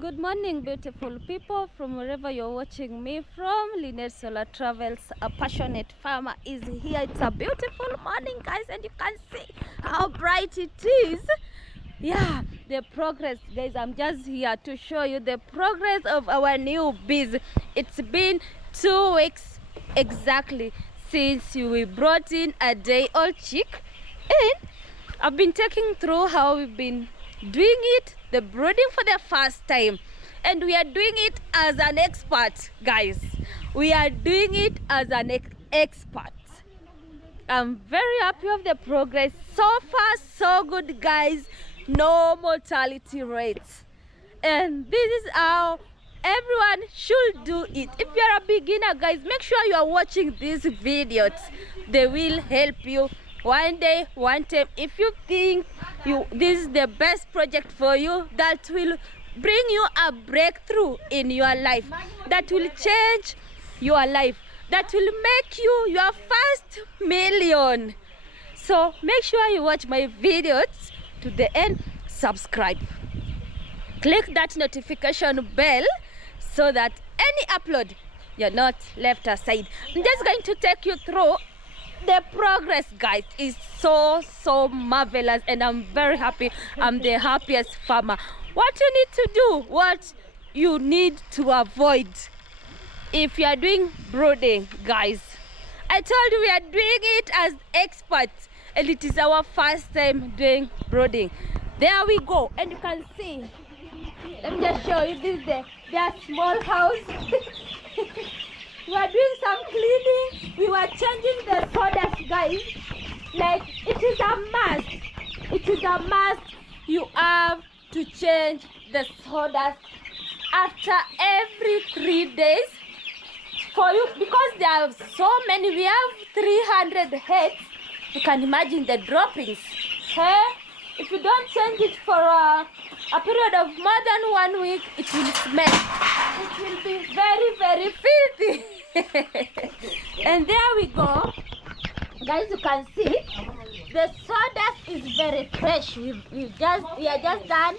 Good morning, beautiful people, from wherever you're watching me from. Lynette Solar Travels, a passionate farmer, is here. It's a beautiful morning, guys, and you can see how bright it is. Yeah, the progress, guys. I'm just here to show you the progress of our new bees. It's been 2 weeks exactly since we brought in a day-old chick, and I've been taking through how we've been doing it, the brooding for the first time, and we are doing it as an expert, guys. We are doing it as an expert. I'm very happy of the progress. So far, so good, guys. No mortality rates, and this is how everyone should do it. If you're a beginner, guys, make sure you are watching these videos. They will help you one day, one time. If you think this is the best project for you, that will bring you a breakthrough in your life, that will change your life, that will make you your first million. So make sure you watch my videos to the end. Subscribe, click that notification bell so that any upload you're not left aside. I'm just going to take you through the progress, guys. Is so marvelous, and I'm very happy. I'm the happiest farmer. What you need to do, what you need to avoid if you are doing brooding, guys, I told you we are doing it as experts, and it is our first time doing brooding. There we go, and you can see, let me just show you, this is their small house. We are doing some cleaning. We were changing the sawdust, guys. Like, it is a must. It is a must. You have to change the sawdust after every 3 days for you, because there are so many. We have 300 heads. You can imagine the droppings. Hey? If you don't change it for a period of more than 1 week, it will smell. It will be very filthy. And there we go, guys. You can see the sawdust is very fresh. We are just done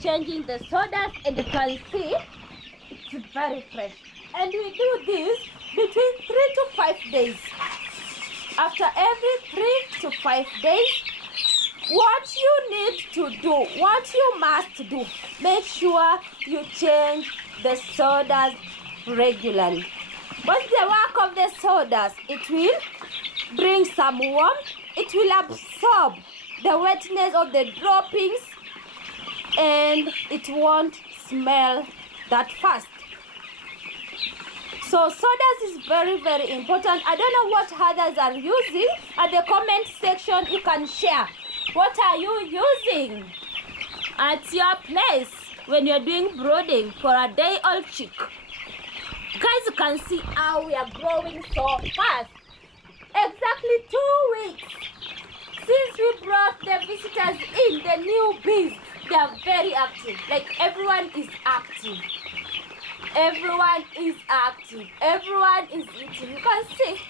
changing the sawdust, and you can see it's very fresh. And we do this between 3 to 5 days. After every 3 to 5 days, what you need to do, what you must do, make sure you change the sawdust regularly. What's the work of the sawdust? It will bring some warmth. It will absorb the wetness of the droppings, and it won't smell that fast. So sawdust is very important. I don't know what others are using. At the comment section, you can share. What are you using at your place when you're doing brooding for a day-old chick? Guys, you can see how we are growing so fast. Exactly 2 weeks since we brought the visitors in, the new bees. They are very active. Like, everyone is active. Everyone is active. Everyone is eating. You can see.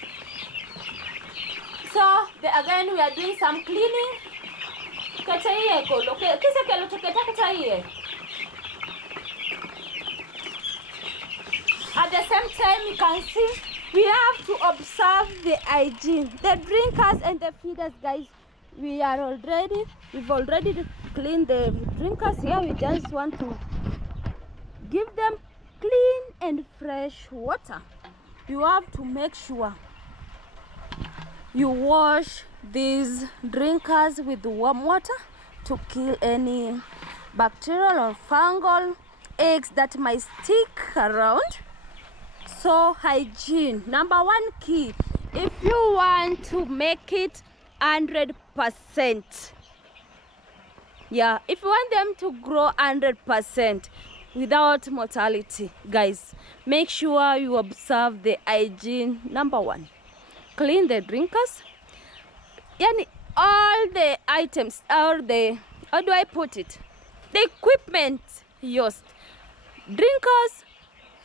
So, again, we are doing some cleaning. At the same time, you can see we have to observe the hygiene. The drinkers and the feeders, guys, we've already cleaned the drinkers here. We just want to give them clean and fresh water. You have to make sure you wash these drinkers with warm water to kill any bacterial or fungal eggs that might stick around. So hygiene, number 1 key. If you want to make it 100%, yeah, if you want them to grow 100% without mortality, guys, make sure you observe the hygiene. Number 1, clean the drinkers. And all the items, or the, how do I put it, the equipment used, drinkers,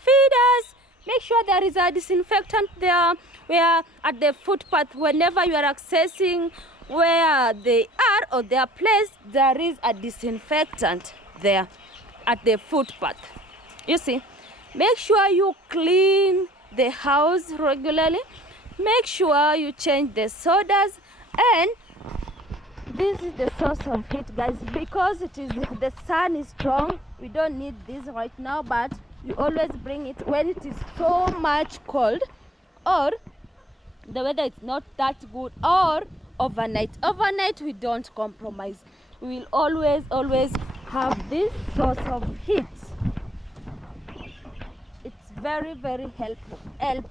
feeders, make sure there is a disinfectant there, where at the footpath, whenever you are accessing where they are or their place, there is a disinfectant there. at the footpath. You see, make sure you clean the house regularly. Make sure you change the sodas, and this is the source of heat, guys, because the sun is strong. We don't need this right now, but we always bring it when it is so much cold, or the weather is not that good, or overnight. Overnight we don't compromise. We will always have this source of heat. It's very helpful. And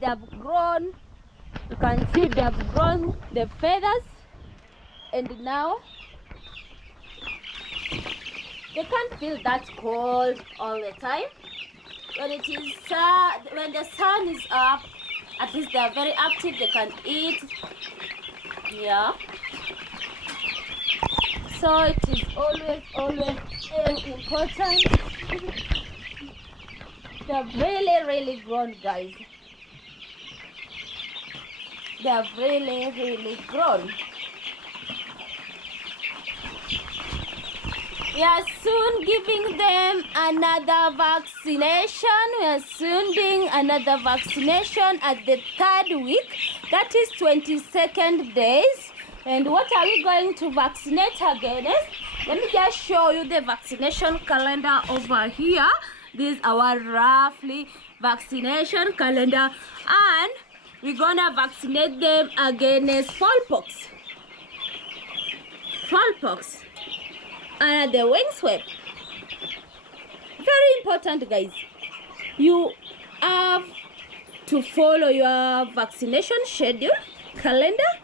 they have grown, you can see they have grown the feathers, and now they can't feel that cold all the time. When it is when the sun is up, at least they are very active, they can eat. Yeah, so it is always important. They have really grown, guys. They have really grown. We are soon giving them another vaccination. We are soon doing another vaccination at the 3rd week. That is 22nd days. And what are we going to vaccinate against? Let me just show you the vaccination calendar over here. This is our roughly vaccination calendar. And we're gonna vaccinate them against smallpox. And the wing sweep. Very important, guys. You have to follow your vaccination schedule calendar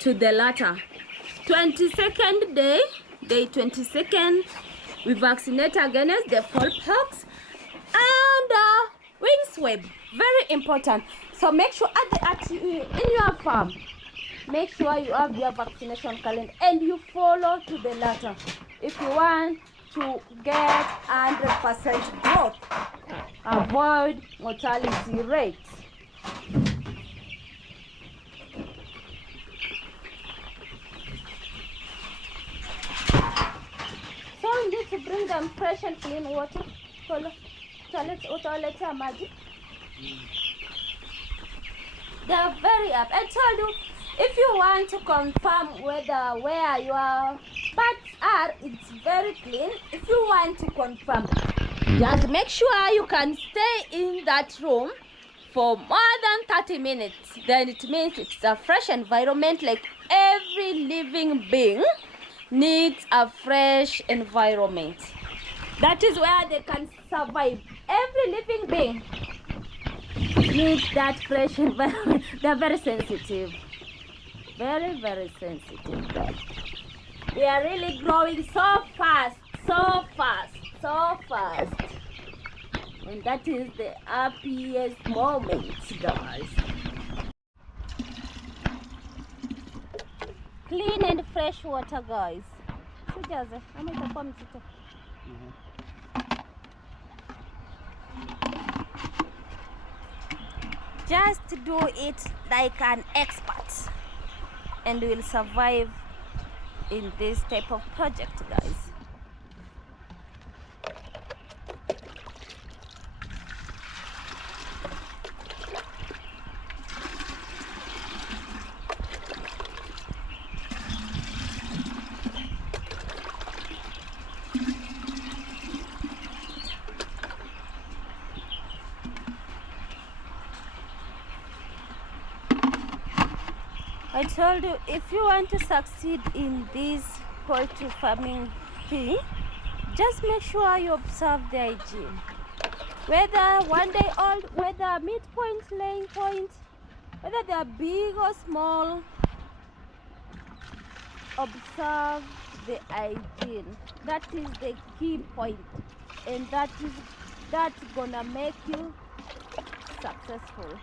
to the letter. 22nd day 22nd, we vaccinate against the smallpox and wing sweep. Very important. So make sure in your farm, make sure you have your vaccination calendar and you follow to the letter if you want to get 100% growth. Avoid mortality rates. So you need to bring them fresh and clean water. Toilet magic. They are very up. I told you, if you want to confirm where your bats are, it's very clean. If you want to confirm, just make sure you can stay in that room for more than 30 minutes. Then it means it's a fresh environment. Like every living being needs a fresh environment. That is where they can survive. Every living being needs that fresh environment. They're very sensitive. Very sensitive, guys. They are really growing so fast. And that is the happiest moment, guys. Clean and fresh water, guys. Just do it like an expert and you will survive in this type of project, guys. I told you, if you want to succeed in this poultry farming thing, just make sure you observe the hygiene. Whether 1 day old, whether midpoint, laying point, whether they are big or small, observe the hygiene. That is the key point, and that's gonna make you successful.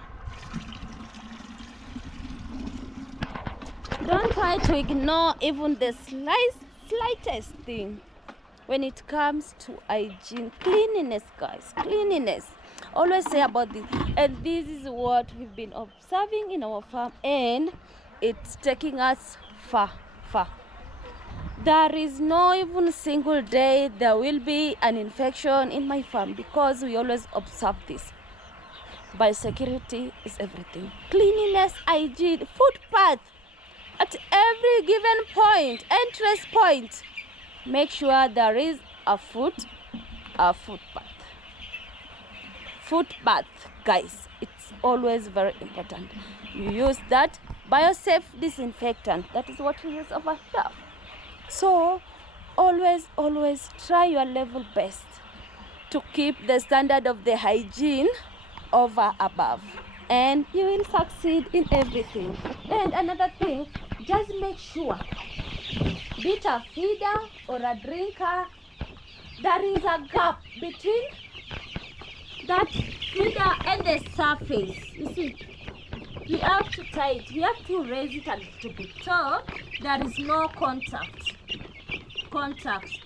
Don't try to ignore even the slightest thing when it comes to hygiene. Cleanliness, guys. Cleanliness. Always say about this. And this is what we've been observing in our farm, and it's taking us far. There is no even single day there will be an infection in my farm, because we always observe this. Biosecurity is everything. Cleanliness, hygiene, footpath at every given point, entrance point. Make sure there is a footpath. Footpath, guys, it's always very important. You use that biosafe disinfectant. That is what we use over here. So always try your level best to keep the standard of the hygiene over above, and you will succeed in everything. And another thing, just make sure, be it a feeder or a drinker, there is a gap between that feeder and the surface. You see, we have to tie it, we have to raise it a little bit so there is no contact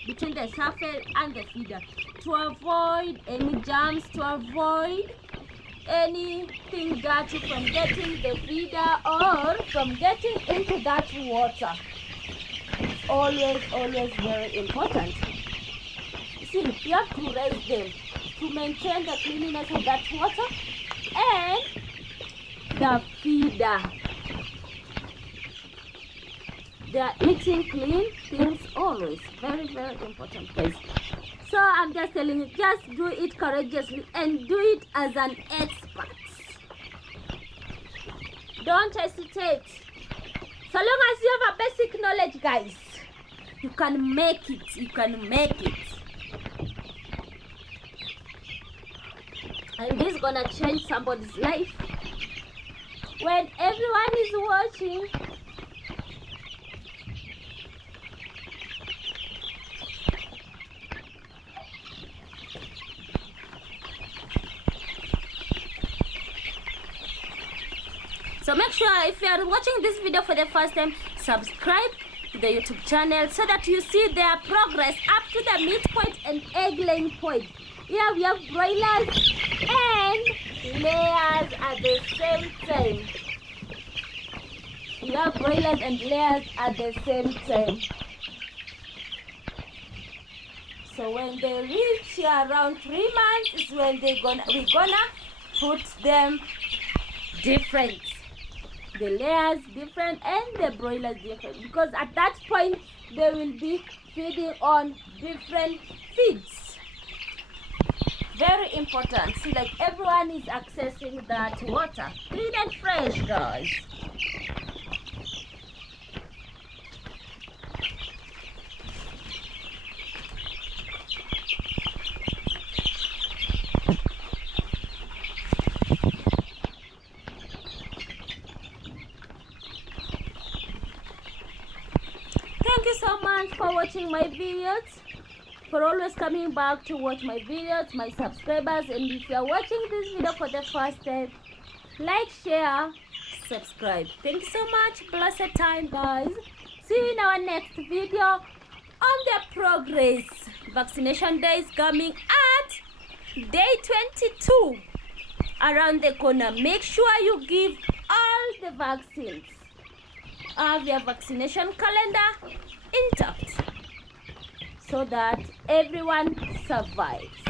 between the surface and the feeder, to avoid any germs, to avoid anything dirty from getting the feeder or from getting into that water. It's always very important. See, you have to raise them to maintain the cleanliness of that water and the feeder. They are eating clean things always. Very important, guys. So I'm just telling you, just do it courageously and do it as an expert. Don't hesitate. So long as you have a basic knowledge, guys, you can make it. You can make it. And this is gonna change somebody's life. When everyone is watching, so make sure, if you are watching this video for the first time, subscribe to the YouTube channel so that you see their progress up to the meat point and egg laying point. Here we have broilers and layers at the same time. We have broilers and layers at the same time. So when they reach around 3 months is when we're gonna put them different. The layers different and the broilers different, because at that point they will be feeding on different feeds. Very important. See, like everyone is accessing that water, clean and fresh, guys. Thank you so much for watching my videos, for always coming back to watch my videos, my subscribers. And if you are watching this video for the first time, like, share, subscribe. Thank you so much. Blessed time, guys. See you in our next video on the progress. Vaccination day is coming at day 22 around the corner. Make sure you give all the vaccines. Have your vaccination calendar intact so that everyone survives.